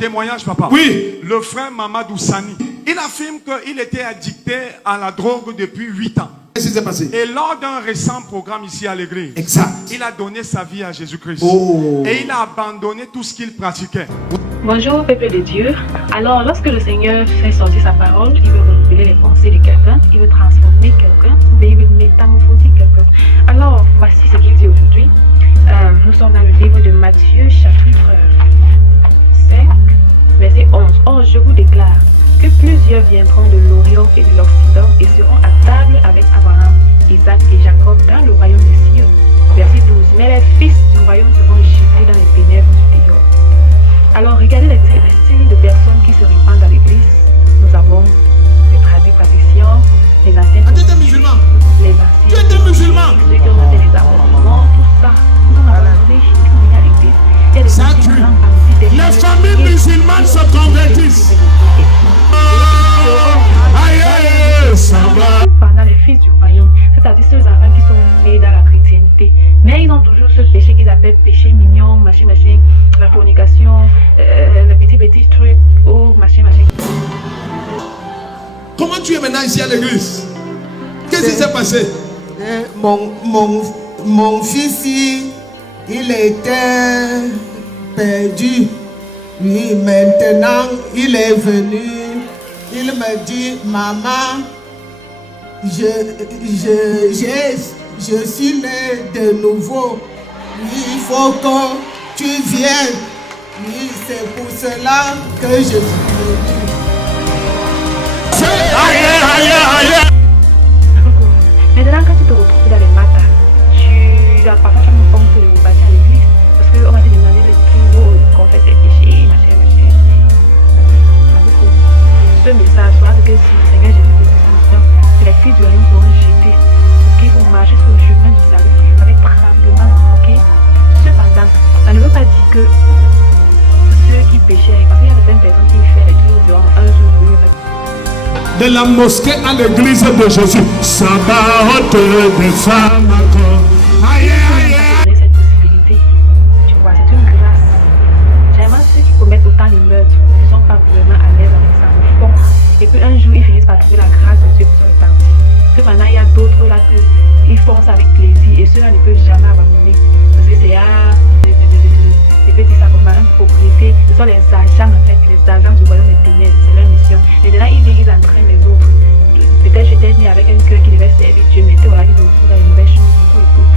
témoignage, papa. Oui. Le frère Mamadou Sani, il affirme qu'il était addicté à la drogue depuis 8 ans. Qu'est-ce qui s'est passé? Et lors d'un récent programme ici à l'église, Exact. il a donné sa vie à Jésus-Christ. Oh. Et il a abandonné tout ce qu'il pratiquait. Bonjour peuple de Dieu. Alors lorsque le Seigneur fait sortir sa parole, il veut renouveler les pensées de quelqu'un, il veut transformer quelqu'un, il veut métamorphoser quelqu'un. Alors voici ce qu'il dit aujourd'hui. Nous sommes dans le livre de Matthieu chapitre 5 verset 11. Or je vous déclare que plusieurs viendront de l'Orient et de l'Occident et seront à table avec Abraham, Isaac et Jacob dans le royaume des cieux. Verset 12. Mais les fils du royaume seront jetés dans les ténèbres du dehors. Alors regardez les styles de personnes qui se répandent dans l'église. Nous avons les praticiens, les anciens. Tu étais musulman. Les anciens. Tu étais musulman. Ceux qui ont fait les amendements, tout ça. Nous avons abandonné à l'église. Il y a des Ça gens qui tue. ont parti des Les familles musulmanes se convertissent. Aïe, ça va. Pendant les fils du royaume, c'est-à-dire ceux enfants qui sont nés dans la chrétienté. Mais ils ont toujours ce péché qu'ils appellent péché mignon, machin, la fornication, le petit truc, oh, machin. Comment tu es maintenant ici à l'église? Qu'est-ce qui s'est passé? Mon fils, il était perdu. Oui, maintenant, il est venu. Il me dit, maman, je suis né de nouveau. Oui, il faut que tu viennes. Oui, c'est pour cela que je suis venu. Maintenant, quand tu te retrouves dans les matins, tu dois parfois faire une honte de vous passer à l'église parce qu'on va te demander de tout confesser tes péchés, machin. Ce message, voilà ce que si le Seigneur Jésus-Christ dit, c'est les filles du royaume seront jetées. Ok, il faut marcher sur le chemin du salut avec tremblement. Ok. Cependant, ça ne veut pas dire que ceux qui péchaient, parce qu'il y a certaines personnes qui font les trucs durant un jour, De la mosquée à l'église de Jésus, Sabaoth des femmes encore. Aïe, aïe. cette possibilité. Tu vois, c'est une grâce. Généralement, ceux qui commettent autant de meurtres ne sont pas vraiment à l'aise avec ça au fond. Et puis un jour, ils finissent par trouver la grâce de Dieu pour son parti. Cependant, il y a d'autres là qui font ça avec plaisir et ceux-là ne peuvent jamais abandonner. Parce que c'est je peux dire ça comme une propriété. Ce sont les agents en fait, les agents du royaume des ténèbres, c'est leur mission. Maintenant, ils entraînent les autres. Peut-être j'étais né avec un cœur qui devait servir Dieu, mais voilà qui te retrouve dans les mauvaises choses et tout.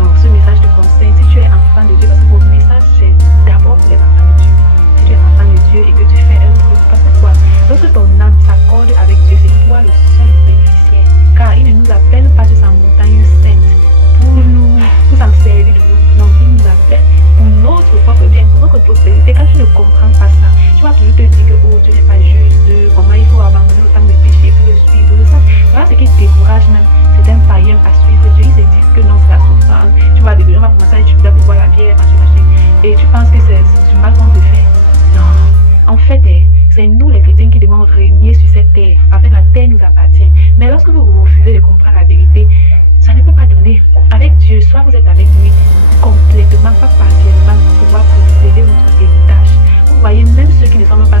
Donc ce message te conseille, si tu es enfant de Dieu, parce que votre message c'est d'abord pour les enfants de Dieu. Si tu es enfant de Dieu et que tu fais un truc, parce que quoi, lorsque ton âme s'accorde avec Dieu, c'est toi le seul bénéficiaire. Car il ne nous appelle pas sur sa montagne sainte pour s'en servir de nous. Non, il nous appelle pour notre propre bien, pour notre prospérité. Quand tu ne comprends pas ça, tu vas toujours te dire que oh, Dieu n'est pas juste, comment il faut abandonner autant de péchés pour le suivre. Voilà ce qui décourage même certains païens à suivre Dieu. Ils se disent que non, c'est la souffrance. Tu vas on va commencer à étudier pour voir la pierre, machin. Et tu penses que c'est du mal qu'on te fait. Non. En fait, c'est nous les chrétiens qui devons régner sur cette terre. En fait, la terre nous appartient. Mais lorsque vous refusez de comprendre la vérité, ça ne peut pas donner. Avec Dieu, soit vous êtes avec lui complètement, pas partiellement, pour pouvoir posséder votre héritage. Vous voyez, même ceux qui ne sont même pas